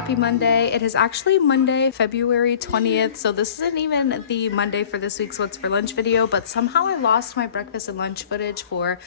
happy Monday. It is actually Monday, February 20th, so this isn't even the Monday for this week's What's for Lunch video, but somehow I lost my breakfast and lunch footage for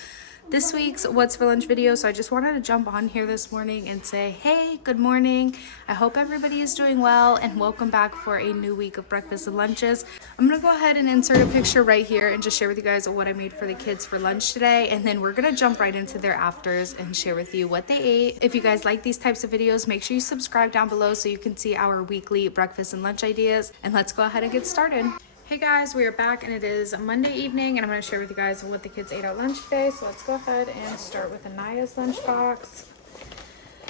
this week's What's for Lunch video, so I just wanted to jump on here this morning and say, hey, good morning. I hope everybody is doing well, and welcome back for a new week of breakfast and lunches. I'm gonna go ahead and insert a picture right here and just share with you guys what I made for the kids for lunch today, and then we're gonna jump right into their afters and share with you what they ate. If you guys like these types of videos, make sure you subscribe down below so you can see our weekly breakfast and lunch ideas, and let's go ahead and get started. Hey guys, we are back and it is Monday evening, and I'm going to share with you guys what the kids ate at lunch today. So let's go ahead and start with Anaya's lunchbox,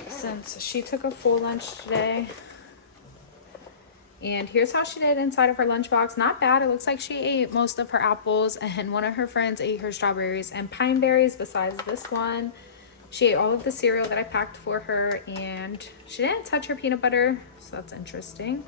since she took a full lunch today. And here's how she did inside of her lunchbox. Not bad. It looks like she ate most of her apples, and one of her friends ate her strawberries and pine berries besides this one. She ate all of the cereal that I packed for her, and she didn't touch her peanut butter, so that's interesting.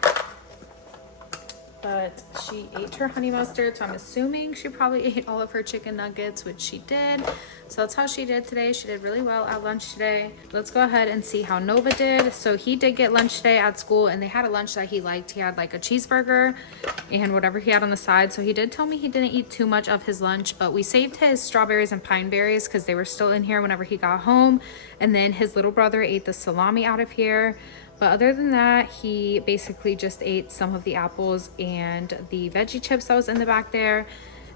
But she ate her honey mustard, so I'm assuming she probably ate all of her chicken nuggets, which she did. So that's how she did today. She did really well at lunch today. Let's go ahead and see how Nova did. So he did get lunch today at school, and they had a lunch that he liked. He had like a cheeseburger and whatever he had on the side. So he did tell me he didn't eat too much of his lunch, but we saved his strawberries and pine berries because they were still in here whenever he got home. And then his little brother ate the salami out of here. But other than that, he basically just ate some of the apples and the veggie chips that was in the back there.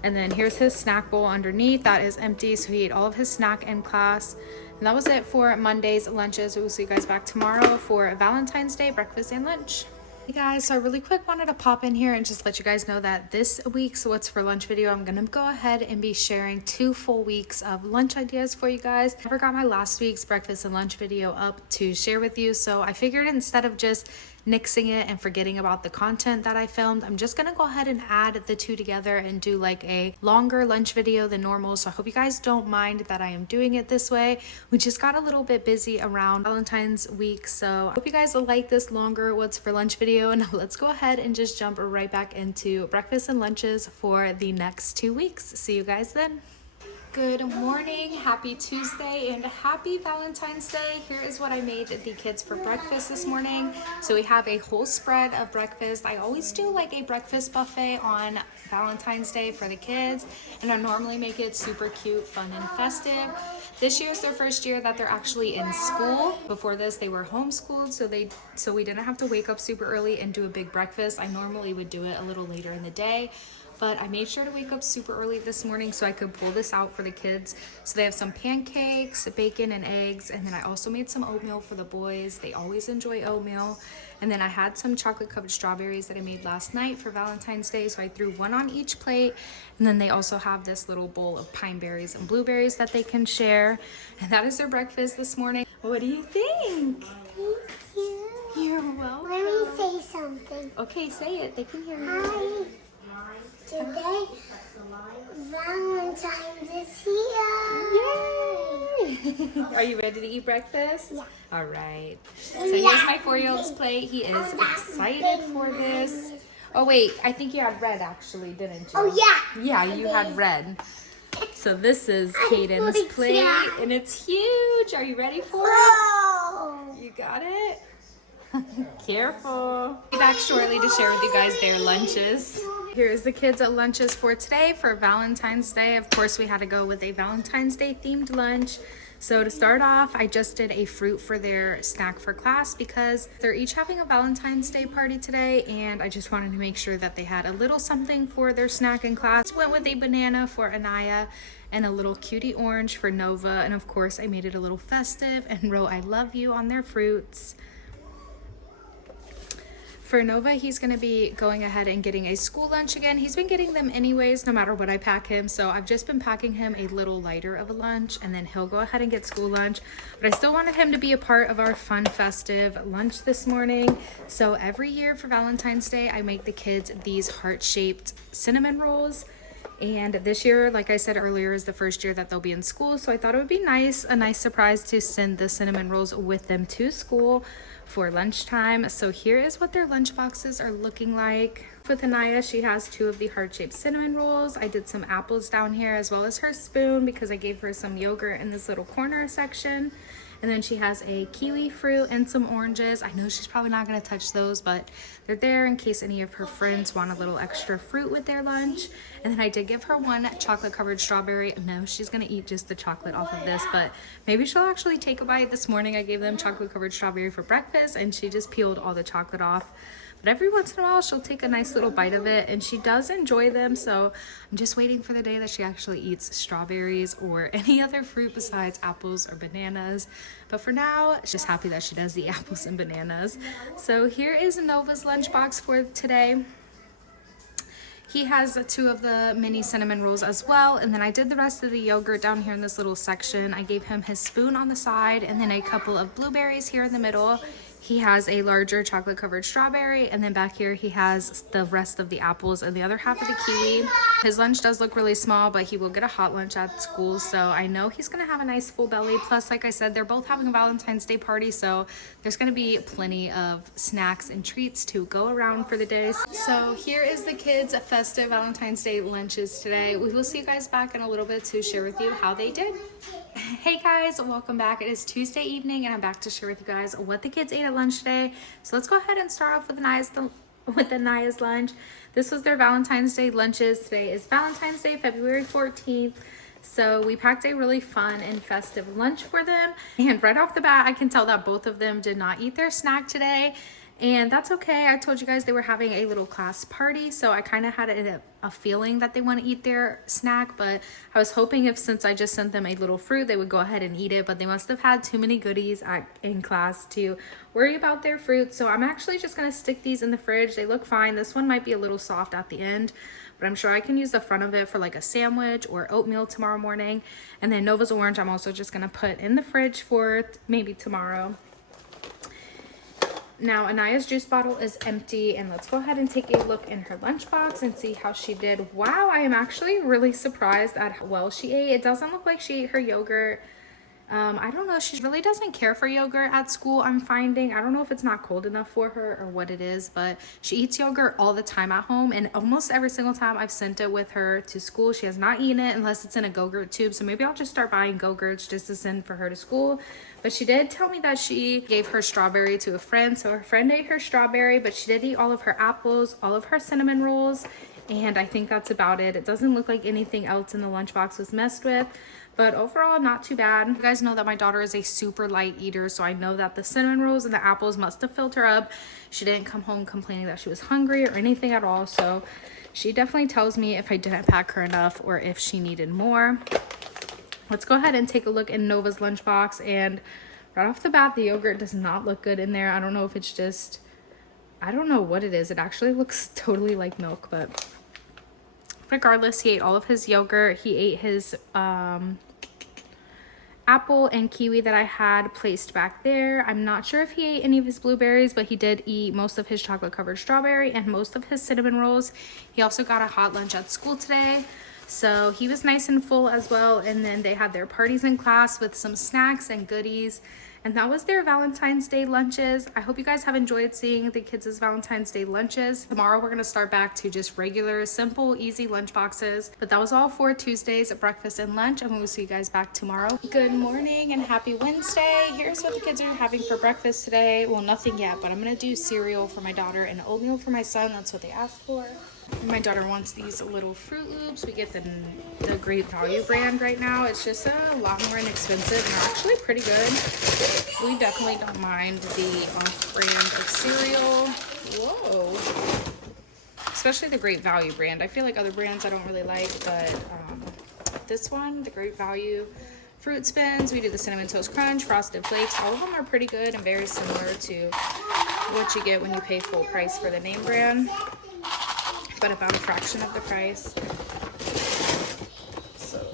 And then here's his snack bowl underneath. That is empty, so he ate all of his snack in class. And that was it for Monday's lunches. We will see you guys back tomorrow for Valentine's Day breakfast and lunch. Hey guys, so I really quick wanted to pop in here and just let you guys know that this week's What's for Lunch video, I'm gonna go ahead and be sharing 2 full weeks of lunch ideas for you guys. I never got my last week's breakfast and lunch video up to share with you, so I figured instead of just nixing it and forgetting about the content that I filmed, I'm just gonna go ahead and add the 2 together and do like a longer lunch video than normal. So I hope you guys don't mind that I am doing it this way. We just got a little bit busy around Valentine's week, so I hope you guys like this longer What's for Lunch video. And now let's go ahead and just jump right back into breakfast and lunches for the next 2 weeks. See you guys then. Good morning, happy Tuesday, and happy Valentine's Day. Here is what I made the kids for breakfast this morning. So we have a whole spread of breakfast. I always do like a breakfast buffet on Valentine's Day for the kids, and I normally make it super cute, fun, and festive. This year is their first year that they're actually in school. Before this, they were homeschooled, so we didn't have to wake up super early and do a big breakfast. I normally would do it a little later in the day, but I made sure to wake up super early this morning so I could pull this out for the kids. So they have some pancakes, bacon, and eggs, and then I also made some oatmeal for the boys. They always enjoy oatmeal. And then I had some chocolate covered strawberries that I made last night for Valentine's Day, so I threw 1 on each plate. And then they also have this little bowl of pine berries and blueberries that they can share. And that is their breakfast this morning. What do you think? Thank you. You're welcome. Let me say something. Okay, say it. They can hear you. Hi. Today, Valentine's is here. Yay! Are you ready to eat breakfast? Yeah. All right. So here's my 4-year-old's plate. He is excited for this. Oh wait, I think you had red actually, didn't you? Oh yeah. Yeah, you had red. So this is Caden's plate, and it's huge. Are you ready for it? Oh. You got it? Careful. Be back shortly to share with you guys their lunches. Here's the kids at lunches for today for Valentine's Day. Of course, we had to go with a Valentine's Day themed lunch. So to start off, I just did a fruit for their snack for class because they're each having a Valentine's Day party today, and I just wanted to make sure that they had a little something for their snack in class. Went with a banana for Anaya and a little cutie orange for Nova, and of course I made it a little festive and wrote I love you on their fruits. For Nova, he's going to be going ahead and getting a school lunch again. He's been getting them anyways, no matter what I pack him. So I've just been packing him a little lighter of a lunch, and then he'll go ahead and get school lunch. But I still wanted him to be a part of our fun, festive lunch this morning. So every year for Valentine's Day, I make the kids these heart-shaped cinnamon rolls. And this year, like I said earlier, is the first year that they'll be in school. So I thought it would be a nice surprise to send the cinnamon rolls with them to school for lunchtime. So here is what their lunch boxes are looking like. With Anaya, she has 2 of the heart-shaped cinnamon rolls. I did some apples down here as well as her spoon because I gave her some yogurt in this little corner section. And then she has a kiwi fruit and some oranges. I know she's probably not gonna touch those, but they're there in case any of her friends want a little extra fruit with their lunch. And then I did give her one chocolate covered strawberry. No, she's gonna eat just the chocolate off of this, but maybe she'll actually take a bite. This morning I gave them chocolate covered strawberry for breakfast and she just peeled all the chocolate off. But every once in a while, she'll take a nice little bite of it, and she does enjoy them. So I'm just waiting for the day that she actually eats strawberries or any other fruit besides apples or bananas. But for now, she's just happy that she does eat apples and bananas. So here is Nova's lunchbox for today. He has 2 of the mini cinnamon rolls as well, and then I did the rest of the yogurt down here in this little section. I gave him his spoon on the side and then a couple of blueberries here in the middle. He has a larger chocolate covered strawberry, and then back here he has the rest of the apples and the other half of the kiwi. His lunch does look really small, but he will get a hot lunch at school, so I know he's gonna have a nice full belly. Plus, like I said, they're both having a Valentine's Day party, so there's gonna be plenty of snacks and treats to go around for the day. So here is the kids' festive Valentine's Day lunches today. We will see you guys back in a little bit to share with you how they did. Hey guys, welcome back. It is Tuesday evening and I'm back to share with you guys what the kids ate at lunch today. So let's go ahead and start off with Anaya's lunch. This was their Valentine's Day lunches. Today is Valentine's Day, February 14th. So we packed a really fun and festive lunch for them. And right off the bat, I can tell that both of them did not eat their snack today. And that's okay. I told you guys they were having a little class party, so I kind of had a feeling that they want to eat their snack, but I was hoping since I just sent them a little fruit, they would go ahead and eat it, but they must have had too many goodies in class to worry about their fruit. So I'm actually just going to stick these in the fridge. They look fine. This one might be a little soft at the end, but I'm sure I can use the front of it for like a sandwich or oatmeal tomorrow morning. And then Nova's orange, I'm also just going to put in the fridge for maybe tomorrow. Now, Anaya's juice bottle is empty, and let's go ahead and take a look in her lunchbox and see how she did. Wow, I am actually really surprised at how well she ate. It doesn't look like she ate her yogurt. I don't know, she really doesn't care for yogurt at school, I'm finding. I don't know if it's not cold enough for her or what it is, but she eats yogurt all the time at home, and almost every single time I've sent it with her to school, she has not eaten it unless it's in a Go-Gurt tube. So maybe I'll just start buying Go-Gurts just to send for her to school. But she did tell me that she gave her strawberry to a friend, so her friend ate her strawberry, but she did eat all of her apples, all of her cinnamon rolls, and I think that's about it. It doesn't look like anything else in the lunchbox was messed with. But overall, not too bad. You guys know that my daughter is a super light eater, so I know that the cinnamon rolls and the apples must have filled her up. She didn't come home complaining that she was hungry or anything at all, so she definitely tells me if I didn't pack her enough or if she needed more. Let's go ahead and take a look in Nova's lunchbox, and right off the bat, the yogurt does not look good in there. I don't know if it's just, I don't know what it is. It actually looks totally like milk, but regardless, he ate all of his yogurt. He ate his apple and kiwi that I had placed back there. I'm not sure if he ate any of his blueberries, but he did eat most of his chocolate covered strawberry and most of his cinnamon rolls. He also got a hot lunch at school today, so he was nice and full as well. And then they had their parties in class with some snacks and goodies. And that was their Valentine's Day lunches. I hope you guys have enjoyed seeing the kids' Valentine's Day lunches. Tomorrow we're gonna start back to just regular, simple, easy lunch boxes. But that was all for Tuesday's breakfast and lunch, and we'll see you guys back tomorrow. Good morning and happy Wednesday. Here's what the kids are having for breakfast today. Well, nothing yet, but I'm gonna do cereal for my daughter and oatmeal for my son. That's what they asked for. My daughter wants these little Fruit Loops. We get the Great Value brand right now. It's just a lot more inexpensive and they're actually pretty good. We definitely don't mind the off-brand of cereal. Whoa. Especially the Great Value brand. I feel like other brands I don't really like, but this one, the Great Value Fruit Spins, we do the Cinnamon Toast Crunch, Frosted Flakes. All of them are pretty good and very similar to what you get when you pay full price for the name brand, but about a fraction of the price. So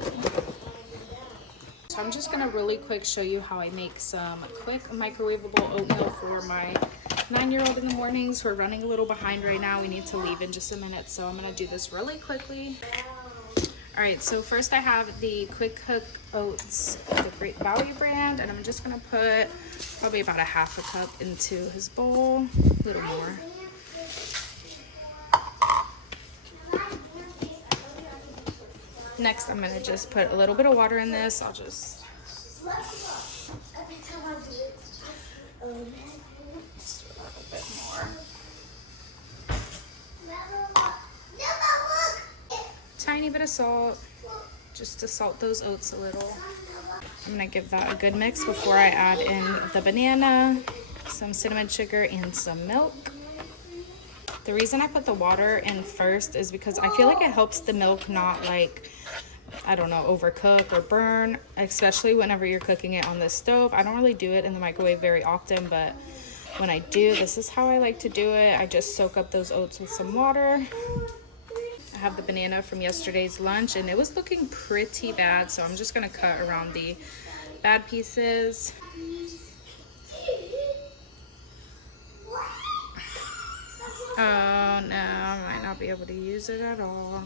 I'm just gonna really quick show you how I make some quick microwavable oatmeal for my 9-year-old in the mornings. We're running a little behind right now. We need to leave in just a minute, so I'm gonna do this really quickly. All right, so first I have the Quick Cook Oats, the Great Value brand, and I'm just gonna put probably about a half a cup into his bowl, a little more. Next, I'm gonna just put a little bit of water in this. I'll just Just a little bit more. Tiny bit of salt, just to salt those oats a little. I'm gonna give that a good mix before I add in the banana, some cinnamon sugar, and some milk. The reason I put the water in first is because I feel like it helps the milk not, like, I don't know, overcook or burn, especially whenever you're cooking it on the stove. I don't really do it in the microwave very often, but when I do, this is how I like to do it. I just soak up those oats with some water. I have the banana from yesterday's lunch and it was looking pretty bad, so I'm just gonna cut around the bad pieces. Oh no, I might not be able to use it at all.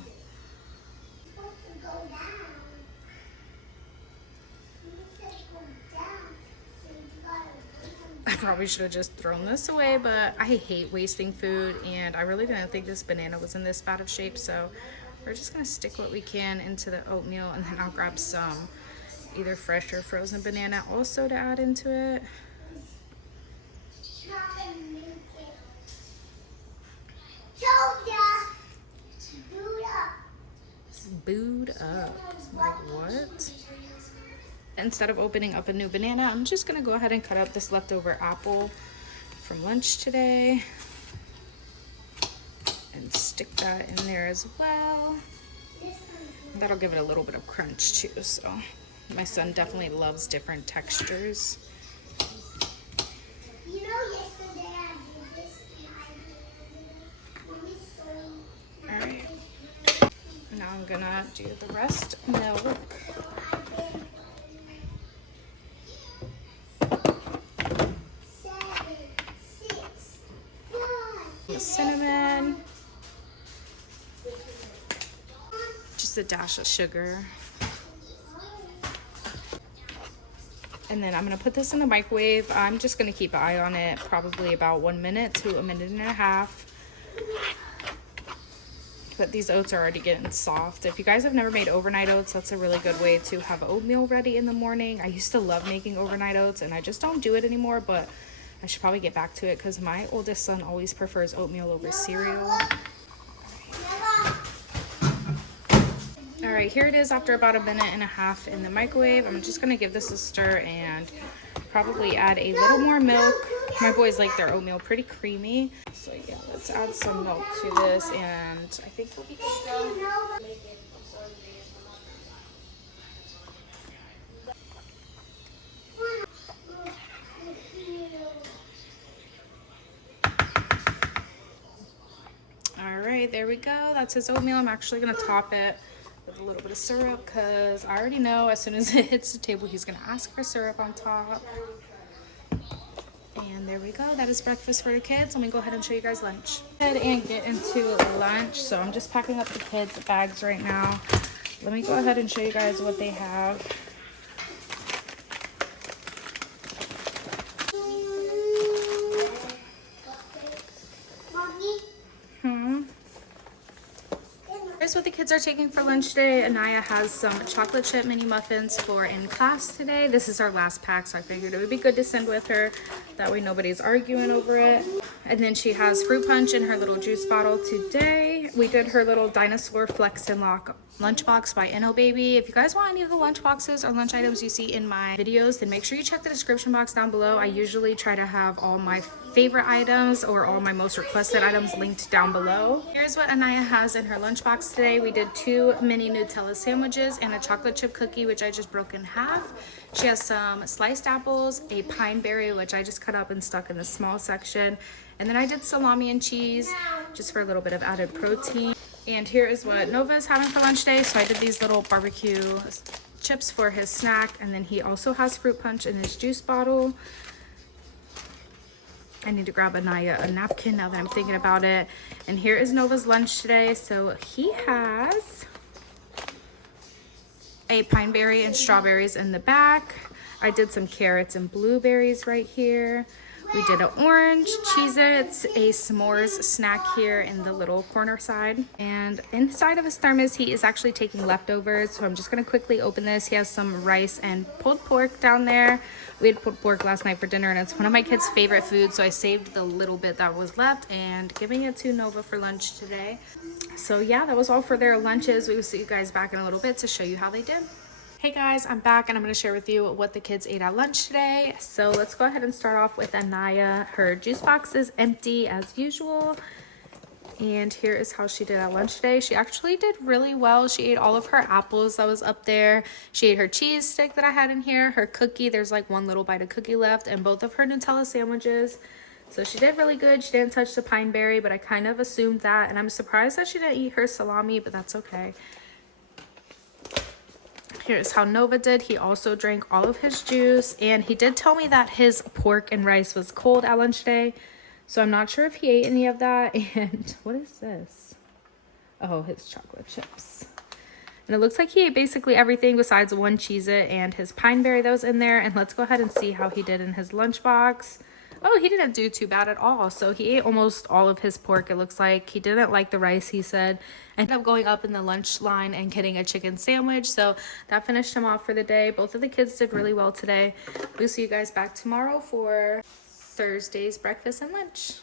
I probably should have just thrown this away, but I hate wasting food and I really didn't think this banana was in this bad of shape, so we're just gonna stick what we can into the oatmeal, and then I'll grab some either fresh or frozen banana also to add into it. Booed up. Like what? Instead of opening up a new banana, I'm just gonna go ahead and cut up this leftover apple from lunch today and stick that in there as well. That'll give it a little bit of crunch too, so my son definitely loves different textures. Alright, now I'm gonna do the rest milk. Cinnamon, just a dash of sugar, and then I'm gonna put this in the microwave. I'm just gonna keep an eye on it, probably about 1 minute to a minute and a half. But these oats are already getting soft. If you guys have never made overnight oats, that's a really good way to have oatmeal ready in the morning. I used to love making overnight oats and I just don't do it anymore, but I should probably get back to it because my oldest son always prefers oatmeal over cereal. All right, here it is after about a minute and a half in the microwave. I'm just gonna give this a stir and probably add a little more milk. My boys like their oatmeal pretty creamy. So yeah, let's add some milk to this and I think we'll be good to go. Alright, there we go. That's his oatmeal. I'm actually going to top it with a little bit of syrup because I already know as soon as it hits the table, he's going to ask for syrup on top. And there we go. That is breakfast for the kids. Let me go ahead and show you guys lunch. Go ahead and get into lunch. So I'm just packing up the kids' bags right now. Let me go ahead and show you guys what they have. Here's what the kids are taking for lunch today. Anaya has some chocolate chip mini muffins for in class today. This is our last pack, so I figured it would be good to send with her. That way nobody's arguing over it. And then she has fruit punch in her little juice bottle today. We did her little dinosaur flex and lock lunchbox by Inno Baby. If you guys want any of the lunchboxes or lunch items you see in my videos, then make sure you check the description box down below. I usually try to have all my favorite items or all my most requested items linked down below. Here's what Anaya has in her lunchbox today. We did 2 mini Nutella sandwiches and a chocolate chip cookie, which I just broke in half. She has some sliced apples, a pine berry, which I just cut up and stuck in the small section. And then I did salami and cheese just for a little bit of added protein. And here is what Nova is having for lunch today. So I did these little barbecue chips for his snack. And then he also has fruit punch in his juice bottle. I need to grab Anaya a napkin now that I'm thinking about it. And here is Nova's lunch today. So he has a pine berry and strawberries in the back. I did some carrots and blueberries right here. We did an orange, Cheez-Its, a s'mores snack here in the little corner side. And inside of his thermos, he is actually taking leftovers. So I'm just gonna quickly open this. He has some rice and pulled pork down there. We had pulled pork last night for dinner and it's one of my kids' favorite foods. So I saved the little bit that was left and giving it to Nova for lunch today. So yeah, that was all for their lunches. We will see you guys back in a little bit to show you how they did. Hey guys, I'm back and I'm going to share with you what the kids ate at lunch today. So let's go ahead and start off with Anaya. Her juice box is empty as usual. And here is how she did at lunch today. She actually did really well. She ate all of her apples that was up there. She ate her cheese stick that I had in here. Her cookie, there's like one little bite of cookie left, and both of her Nutella sandwiches. So she did really good. She didn't touch the pine berry, but I kind of assumed that. And I'm surprised that she didn't eat her salami, but that's okay. Here's how Nova did. He also drank all of his juice, and he did tell me that his pork and rice was cold at lunch today. So I'm not sure if he ate any of that. And what is this? Oh, his chocolate chips. And it looks like he ate basically everything besides one Cheez-It and his pine berry that was in there. And let's go ahead and see how he did in his lunchbox. Oh, he didn't do too bad at all. So he ate almost all of his pork, it looks like. He didn't like the rice, he said. Ended up going up in the lunch line and getting a chicken sandwich. So that finished him off for the day. Both of the kids did really well today. We'll see you guys back tomorrow for Thursday's breakfast and lunch.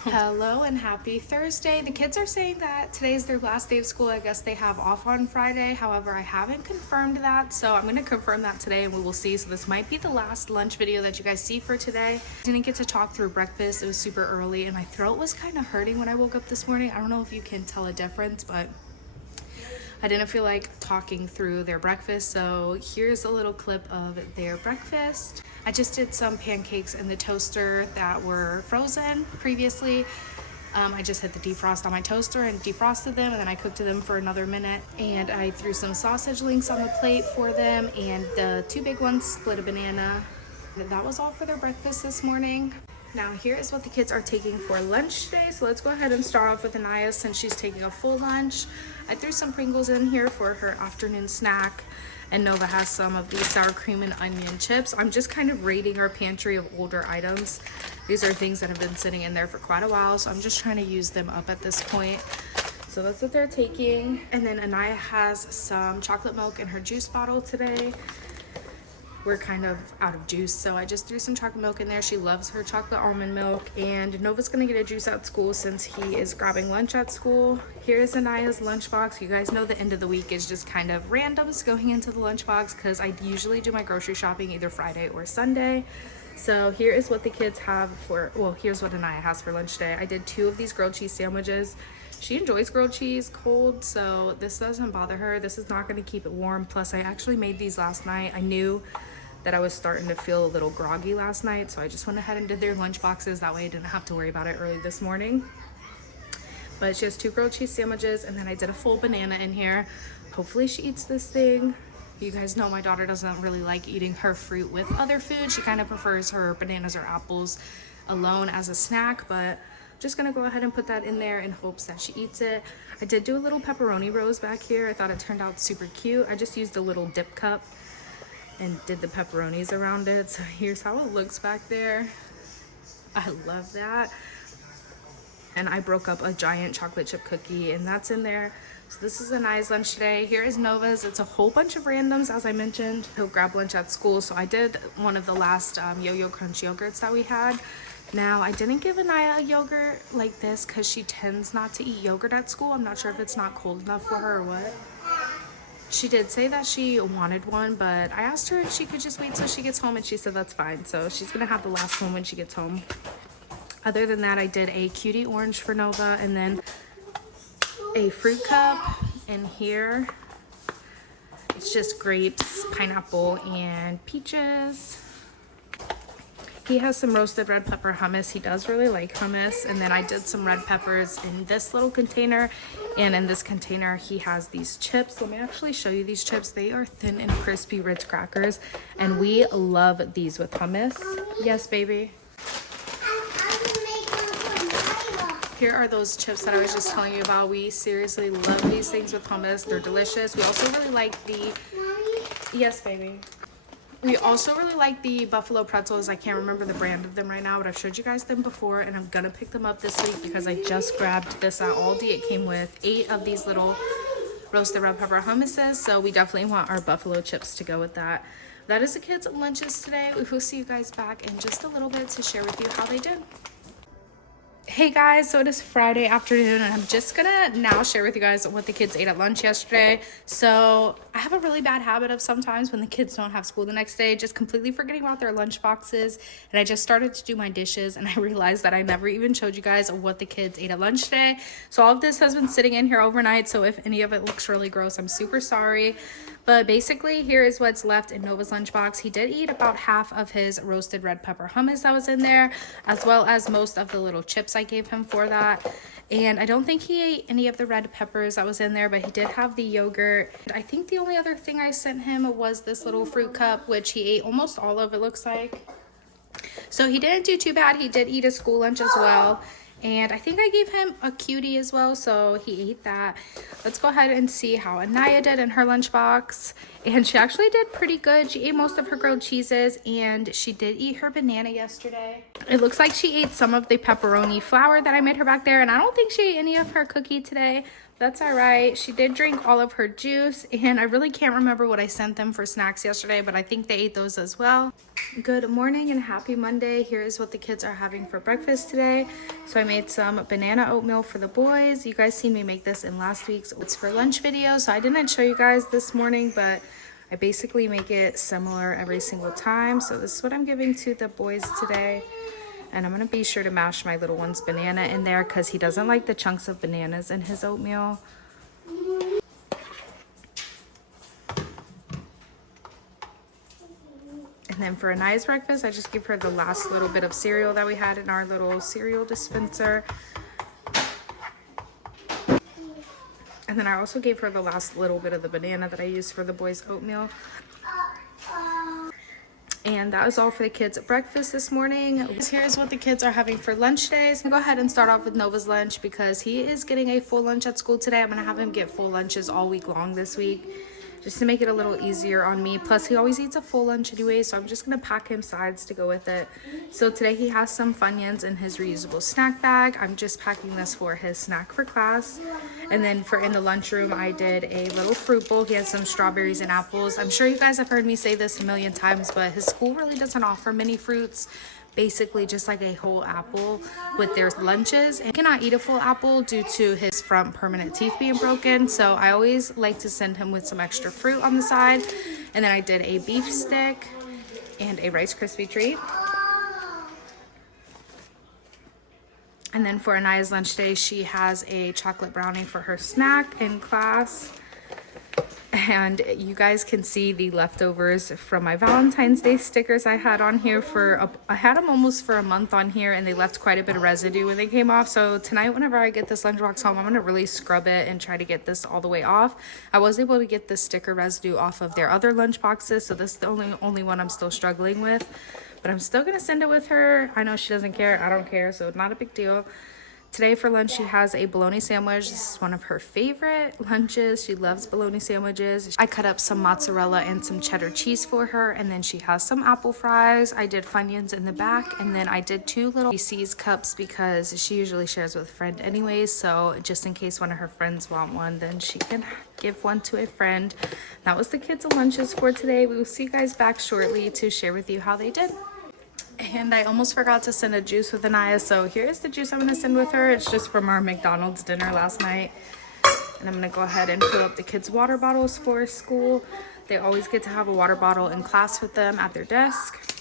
Hello and happy Thursday. The kids are saying that today's their last day of school. I guess they have off on Friday. However, I haven't confirmed that, so I'm going to confirm that today and we will see. So this might be the last lunch video that you guys see for today. Didn't get to talk through breakfast. It was super early and my throat was kind of hurting when I woke up this morning. I don't know if you can tell a difference, but I didn't feel like talking through their breakfast. So here's a little clip of their breakfast. I just did some pancakes in the toaster that were frozen previously. I just hit the defrost on my toaster and defrosted them, and then I cooked them for another minute. And I threw some sausage links on the plate for them, and the two big ones split a banana. That was all for their breakfast this morning. Now here is what the kids are taking for lunch today. So let's go ahead and start off with Anaya since she's taking a full lunch. I threw some Pringles in here for her afternoon snack. And Nova has some of these sour cream and onion chips. I'm just kind of raiding our pantry of older items. These are things that have been sitting in there for quite a while, so I'm just trying to use them up at this point. So that's what they're taking. And then Anaya has some chocolate milk in her juice bottle today. We're kind of out of juice, so I just threw some chocolate milk in there. She loves her chocolate almond milk, and Nova's gonna get a juice at school since he is grabbing lunch at school. Here's Anaya's lunchbox. You guys know the end of the week is just kind of randoms going into the lunchbox because I usually do my grocery shopping either Friday or Sunday. So here is what the kids have for, well, here's what Anaya has for lunch today. I did 2 of these grilled cheese sandwiches. She enjoys grilled cheese cold, so this doesn't bother her. This is not gonna keep it warm. Plus, I actually made these last night. I knew that I was starting to feel a little groggy last night, so I just went ahead and did their lunch boxes. That way I didn't have to worry about it early this morning. But she has 2 grilled cheese sandwiches, and then I did a full banana in here. Hopefully she eats this thing. You guys know my daughter doesn't really like eating her fruit with other food. She kind of prefers her bananas or apples alone as a snack, but I'm just gonna go ahead and put that in there in hopes that she eats it. I did do a little pepperoni rose back here. I thought it turned out super cute. I just used a little dip cup and did the pepperonis around it. So here's how it looks back there. I love that. And I broke up a giant chocolate chip cookie and that's in there. So this is Anaya's lunch today. Here is Nova's. It's a whole bunch of randoms, as I mentioned. He'll grab lunch at school. So I did one of the last Yo-Yo Crunch yogurts that we had. Now, I didn't give Anaya a yogurt like this because she tends not to eat yogurt at school. I'm not sure if it's not cold enough for her or what. She did say that she wanted one, but I asked her if she could just wait till she gets home, and she said that's fine. So she's gonna have the last one when she gets home. Other than that, I did a cutie orange for Nova, and then a fruit cup in here. It's just grapes, pineapple, and peaches. He has some roasted red pepper hummus. He does really like hummus. And then I did some red peppers in this little container. And in this container, he has these chips. Let me actually show you these chips. They are thin and crispy Ritz crackers. And we love these with hummus. Yes, baby. Here are those chips that I was just telling you about. We seriously love these things with hummus. They're delicious. We also really like the... Yes, baby. We also really like the buffalo pretzels. I can't remember the brand of them right now, but I've showed you guys them before, and I'm gonna pick them up this week because I just grabbed this at Aldi. It came with 8 of these little roasted red pepper hummuses, so we definitely want our buffalo chips to go with that. That is the kids' lunches today. We will see you guys back in just a little bit to share with you how they did. Hey guys, so it is Friday afternoon and I'm just gonna now share with you guys what the kids ate at lunch yesterday. So I have a really bad habit of sometimes when the kids don't have school the next day, just completely forgetting about their lunch boxes. And I just started to do my dishes and I realized that I never even showed you guys what the kids ate at lunch today. So all of this has been sitting in here overnight, so if any of it looks really gross, I'm super sorry. But basically, here is what's left in Nova's lunchbox. He did eat about half of his roasted red pepper hummus that was in there, as well as most of the little chips I gave him for that. And I don't think he ate any of the red peppers that was in there, but he did have the yogurt. I think the only other thing I sent him was this little fruit cup, which he ate almost all of, it looks like. So he didn't do too bad. He did eat a school lunch as well. And I think I gave him a cutie as well, so he ate that. Let's go ahead and see how Anaya did in her lunchbox. And she actually did pretty good. She ate most of her grilled cheeses, and she did eat her banana yesterday. It looks like she ate some of the pepperoni flour that I made her back there, and I don't think she ate any of her cookie today. That's all right. She did drink all of her juice, and I really can't remember what I sent them for snacks yesterday, but I think they ate those as well. Good morning and happy Monday. Here is what the kids are having for breakfast today. So I made some banana oatmeal for the boys. You guys seen me make this in last week's What's for Lunch video, so I didn't show you guys this morning, but I basically make it similar every single time. So this is what I'm giving to the boys today. And I'm going to be sure to mash my little one's banana in there because he doesn't like the chunks of bananas in his oatmeal. And then for Anaya's breakfast, I just give her the last little bit of cereal that we had in our little cereal dispenser. And then I also gave her the last little bit of the banana that I used for the boys' oatmeal. And that was all for the kids' breakfast this morning. Here's what the kids are having for lunch today. So I'm gonna go ahead and start off with Nova's lunch because he is getting a full lunch at school today. I'm gonna have him get full lunches all week long this week, just to make it a little easier on me. Plus, he always eats a full lunch anyway, so I'm just gonna pack him sides to go with it. So today he has some Funyuns in his reusable snack bag. I'm just packing this for his snack for class. And then for in the lunchroom, I did a little fruit bowl. He had some strawberries and apples. I'm sure you guys have heard me say this a million times, but his school really doesn't offer many fruits. Basically just like a whole apple with their lunches. He cannot eat a full apple due to his front permanent teeth being broken, so I always like to send him with some extra fruit on the side. And then I did a beef stick and a Rice Krispie treat. And then for Anaya's lunch today, she has a chocolate brownie for her snack in class. And you guys can see the leftovers from my Valentine's Day stickers I had on here I had them almost for a month on here, and they left quite a bit of residue when they came off. So tonight, whenever I get this lunchbox home, I'm gonna really scrub it and try to get this all the way off. I was able to get the sticker residue off of their other lunchboxes, so this is the only one I'm still struggling with. But I'm still gonna send it with her. I know she doesn't care, I don't care, so not a big deal. Today for lunch, she has a bologna sandwich. This is one of her favorite lunches. She loves bologna sandwiches. I cut up some mozzarella and some cheddar cheese for her, and then she has some apple fries. I did Funyuns in the back, and then I did 2 little Reese's cups because she usually shares with a friend anyways, so just in case one of her friends want one, then she can give one to a friend. That was the kids' lunches for today. We will see you guys back shortly to share with you how they did. And I almost forgot to send a juice with Anaya, so here's the juice I'm going to send with her. It's just from our McDonald's dinner last night. And I'm going to go ahead and fill up the kids' water bottles for school. They always get to have a water bottle in class with them at their desk.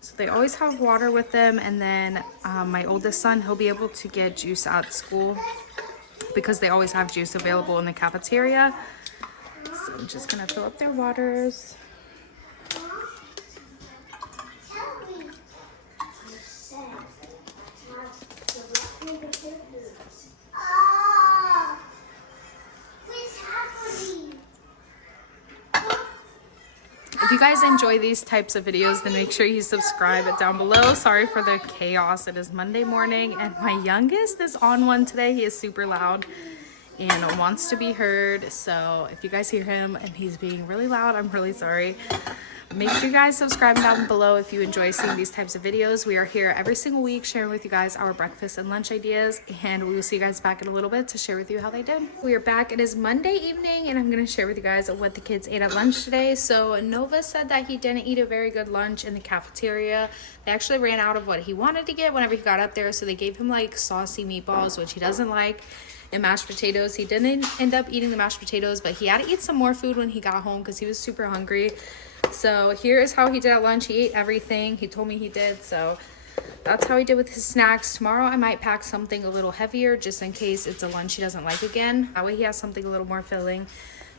So they always have water with them. And then my oldest son, he'll be able to get juice at school because they always have juice available in the cafeteria. So I'm just going to fill up their waters. If you guys enjoy these types of videos, then make sure you subscribe down below. Sorry for the chaos. It is Monday morning and my youngest is on one today. He is super loud and wants to be heard. So if you guys hear him and he's being really loud, I'm really sorry. Make sure you guys subscribe down below if you enjoy seeing these types of videos. We are here every single week sharing with you guys our breakfast and lunch ideas, and we will see you guys back in a little bit to share with you how they did. We are back. It is Monday evening, and I'm going to share with you guys what the kids ate at lunch today. So Nova said that he didn't eat a very good lunch in the cafeteria. They actually ran out of what he wanted to get whenever he got up there, so they gave him like saucy meatballs, which he doesn't like, and mashed potatoes. He didn't end up eating the mashed potatoes, but he had to eat some more food when he got home because he was super hungry. So here is how he did at lunch. He ate everything. He told me he did. So that's how he did with his snacks. Tomorrow I might pack something a little heavier just in case it's a lunch he doesn't like again. That way he has something a little more filling.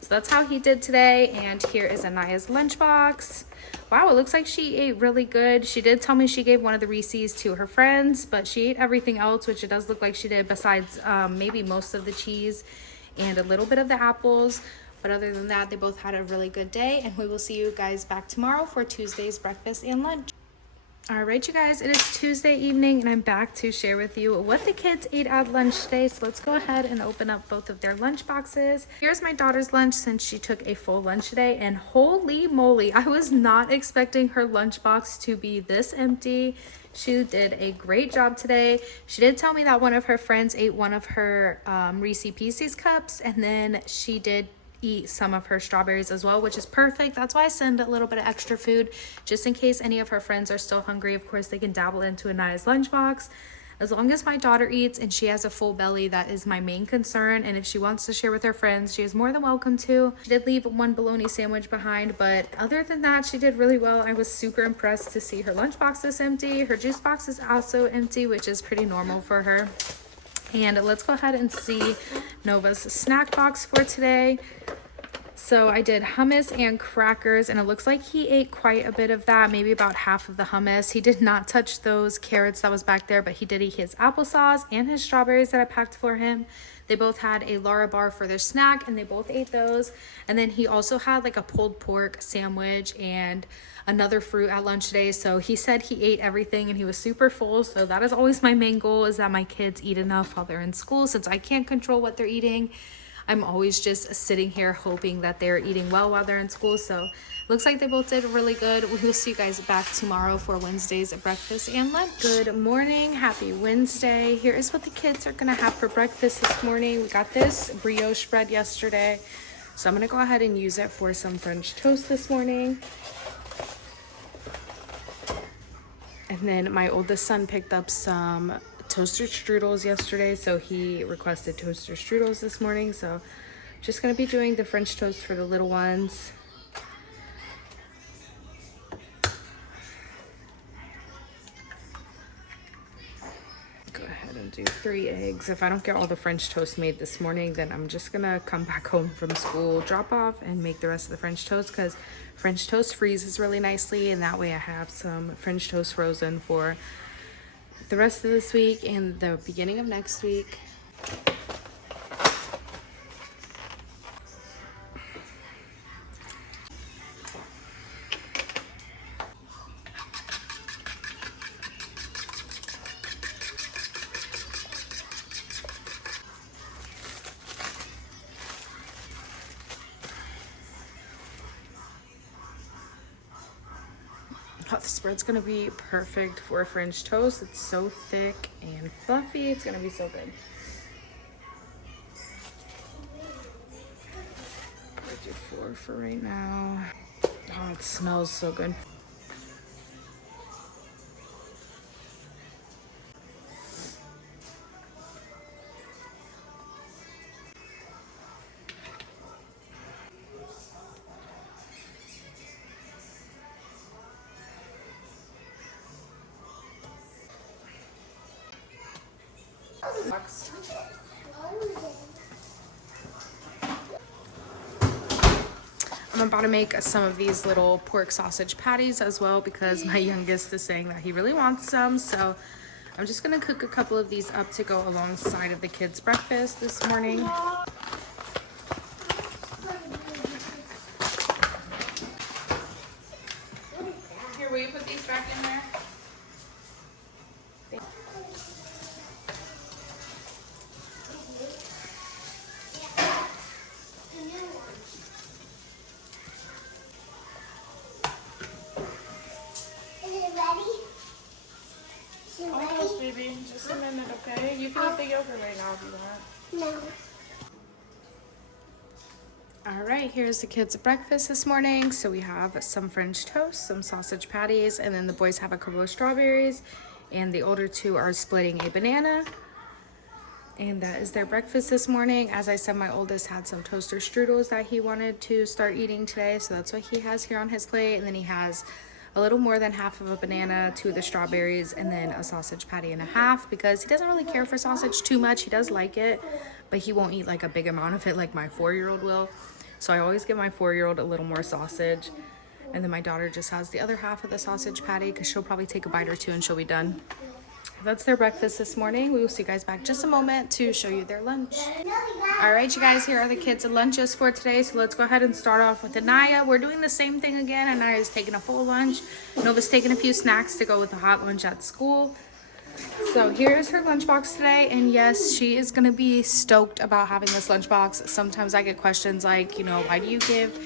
So that's how he did today. And here is Anaya's lunchbox. Wow, it looks like she ate really good. She did tell me she gave one of the Reese's to her friends, but she ate everything else, which it does look like she did, besides maybe most of the cheese and a little bit of the apples. But other than that, they both had a really good day, and we will see you guys back tomorrow for Tuesday's breakfast and lunch. All right, you guys, it is Tuesday evening, and I'm back to share with you what the kids ate at lunch today. So let's go ahead and open up both of their lunch boxes. Here's my daughter's lunch since she took a full lunch today, and holy moly, I was not expecting her lunchbox to be this empty. She did a great job today. She did tell me that one of her friends ate one of her Reese's Pieces cups, and then she did eat some of her strawberries as well, which is perfect. That's why I send a little bit of extra food just in case any of her friends are still hungry. Of course, they can dabble into Anaya's lunchbox. As long as my daughter eats and she has a full belly, that is my main concern. And if she wants to share with her friends, she is more than welcome to. She did leave one bologna sandwich behind, but other than that, she did really well. I was super impressed to see her lunchbox is empty. Her juice box is also empty, which is pretty normal for her. And let's go ahead and see Nova's snack box for today. So I did hummus and crackers, and it looks like he ate quite a bit of that, maybe about half of the hummus. He did not touch those carrots that was back there, but he did eat his applesauce and his strawberries that I packed for him. They both had a Lara bar for their snack, and they both ate those. And then he also had like a pulled pork sandwich and another fruit at lunch today. So he said he ate everything and he was super full. So that is always my main goal, is that my kids eat enough while they're in school. Since I can't control what they're eating, I'm always just sitting here hoping that they're eating well while they're in school. So looks like they both did really good. We will see you guys back tomorrow for Wednesday's breakfast and lunch. Good morning, happy Wednesday. Here is what the kids are gonna have for breakfast this morning. We got this brioche bread yesterday, so I'm gonna go ahead and use it for some French toast this morning. And then my oldest son picked up some toaster strudels yesterday, so he requested toaster strudels this morning. So just gonna be doing the French toast for the little ones. Go ahead and do 3 eggs. If I don't get all the French toast made this morning, then I'm just gonna come back home from school, drop off, and make the rest of the French toast, because French toast freezes really nicely, and that way I have some French toast frozen for the rest of this week and the beginning of next week. Oh, this bread's gonna be perfect for French toast. It's so thick and fluffy. It's gonna be so good. I'll do 4 for right now. Oh, it smells so good. I'm about to make some of these little pork sausage patties as well, because my youngest is saying that he really wants some. So I'm just gonna cook a couple of these up to go alongside of the kids' breakfast this morning. Here, will you put these back in there? baby. Just a minute, okay? You can eat the yogurt right now if you want. No. All right, here's the kids' breakfast this morning. So we have some French toast, some sausage patties, and then the boys have a couple of strawberries, and the older two are splitting a banana. And that is their breakfast this morning. As I said, my oldest had some toaster strudels that he wanted to start eating today, so that's what he has here on his plate. And then he has a little more than half of a banana, 2 of the strawberries, and then a sausage patty and a half, because he doesn't really care for sausage too much. He does like it, but he won't eat like a big amount of it like my 4-year-old will. So I always give my 4-year-old a little more sausage. And then my daughter just has the other half of the sausage patty because she'll probably take a bite or two and she'll be done. That's their breakfast this morning. We will see you guys back just a moment to show you their lunch. All right, you guys, here are the kids' lunches for today. So let's go ahead and start off with Anaya. We're doing the same thing again. Anaya's taking a full lunch. Nova's taking a few snacks to go with the hot lunch at school. So here's her lunchbox today, and yes, she is gonna be stoked about having this lunchbox. Sometimes I get questions like, you know, why do you give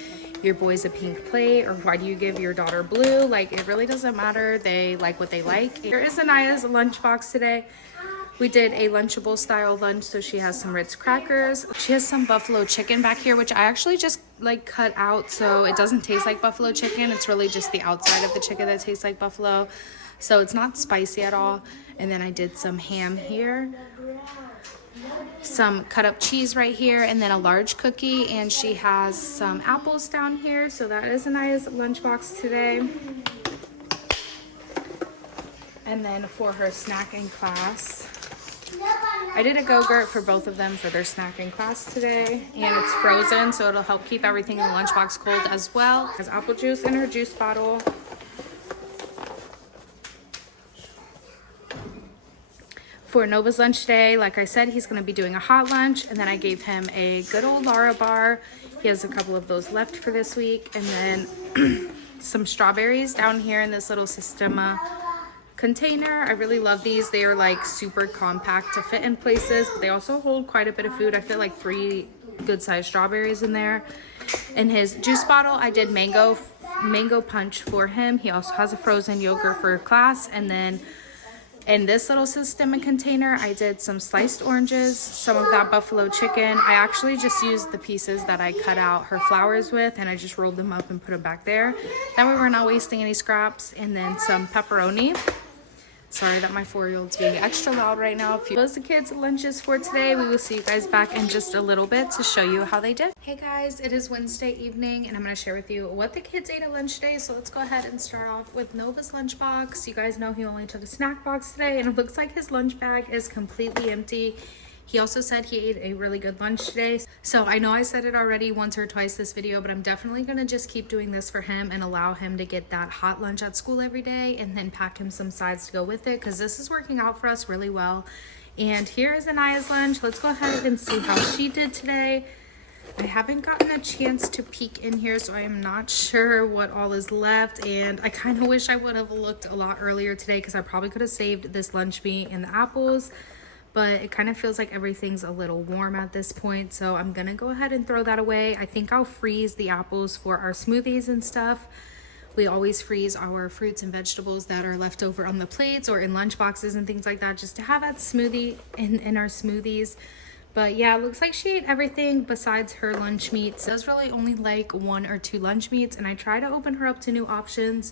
your boys a pink plate, or why do you give your daughter blue? Like, it really doesn't matter. They like what they like. Here is Anaya's lunchbox today. We did a Lunchable style lunch, so she has some Ritz crackers. She has some buffalo chicken back here, which I actually just like cut out so it doesn't taste like buffalo chicken. It's really just the outside of the chicken that tastes like buffalo. So it's not spicy at all. And then I did some ham here, some cut up cheese right here, and then a large cookie. And she has some apples down here. So that is Anaya's lunchbox today. And then for her snacking class, I did a Go-Gurt for both of them for their snacking class today. And it's frozen, so it'll help keep everything in the lunchbox cold as well. Has apple juice in her juice bottle. For Nova's lunch today, like I said, he's going to be doing a hot lunch, and then I gave him a good old Lara bar. He has a couple of those left for this week, and then some strawberries down here in this little Sistema container. I really love these. They are like super compact to fit in places, but they also hold quite a bit of food. I fit like 3 good-sized strawberries in there. In his juice bottle, I did mango punch for him. He also has a frozen yogurt for class, and then in this little Sistema container, I did some sliced oranges, some of that buffalo chicken. I actually just used the pieces that I cut out her flowers with, and I just rolled them up and put them back there. That way we're not wasting any scraps. And then some pepperoni. Sorry that my 4-year-old's being extra loud right now. Those are the kids' lunches for today. We will see you guys back in just a little bit to show you how they did. Hey guys, it is Wednesday evening, and I'm going to share with you what the kids ate at lunch today. So let's go ahead and start off with Nova's lunchbox. You guys know he only took a snack box today, and it looks like his lunch bag is completely empty. He also said he ate a really good lunch today. So I know I said it already once or twice this video, but I'm definitely going to just keep doing this for him and allow him to get that hot lunch at school every day, and then pack him some sides to go with it, because this is working out for us really well. And here is Anaya's lunch. Let's go ahead and see how she did today. I haven't gotten a chance to peek in here, so I am not sure what all is left, and I kind of wish I would have looked a lot earlier today, because I probably could have saved this lunch meat and the apples. But it kind of feels like everything's a little warm at this point, so I'm gonna go ahead and throw that away. I think I'll freeze the apples for our smoothies and stuff. We always freeze our fruits and vegetables that are left over on the plates or in lunch boxes and things like that, just to have that smoothie in our smoothies. But yeah, it looks like she ate everything besides her lunch meats. She does really only like 1 or 2 lunch meats, and I try to open her up to new options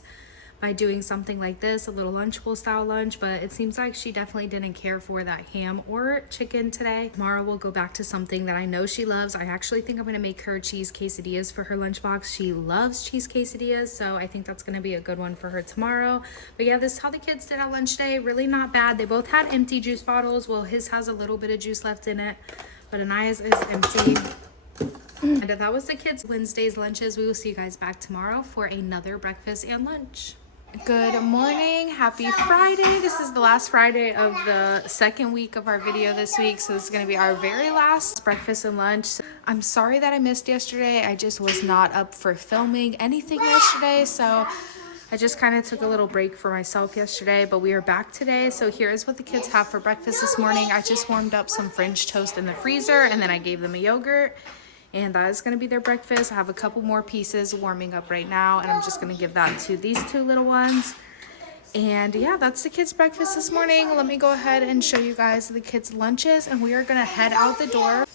by doing something like this, a little Lunchable style lunch, but it seems like she definitely didn't care for that ham or chicken today. Tomorrow we'll go back to something that I know she loves. I actually think I'm gonna make her cheese quesadillas for her lunchbox. She loves cheese quesadillas, so I think that's gonna be a good one for her tomorrow. But yeah, this is how the kids did at lunch today. Really not bad. They both had empty juice bottles. Well, his has a little bit of juice left in it, but Anaya's is empty. And if that was the kids' Wednesday's lunches, we will see you guys back tomorrow for another breakfast and lunch. Good morning, happy Friday. This is the last Friday of the 2nd week of our video this week, so this is going to be our very last breakfast and lunch. I'm sorry that I missed yesterday. I just was not up for filming anything yesterday, so I just kind of took a little break for myself yesterday, but we are back today. So here's what the kids have for breakfast this morning. I just warmed up some French toast in the freezer, and then I gave them a yogurt. And that is going to be their breakfast. I have a couple more pieces warming up right now, and I'm just going to give that to these 2 little ones. And yeah, that's the kids' breakfast this morning. Let me go ahead and show you guys the kids' lunches, and we are gonna head out the door.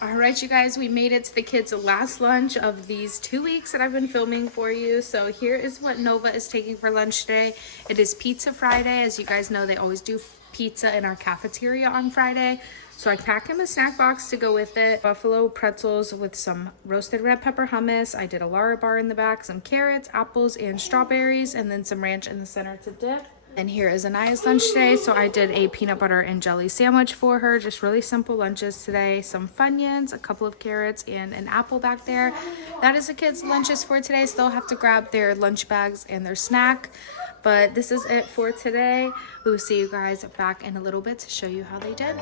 All right, you guys, we made it to the kids' last lunch of these 2 weeks that I've been filming for you. So here is what Nova is taking for lunch today. It is Pizza Friday. As you guys know, they always do pizza in our cafeteria on Friday. So I packed him a snack box to go with it. Buffalo pretzels with some roasted red pepper hummus. I did a Lara bar in the back, some carrots, apples, and strawberries, and then some ranch in the center to dip. And here is Anaya's lunch today. So I did a peanut butter and jelly sandwich for her. Just really simple lunches today. Some Funyuns, a couple of carrots, and an apple back there. That is the kids' lunches for today. So they'll have to grab their lunch bags and their snack. But this is it for today. We will see you guys back in a little bit to show you how they did.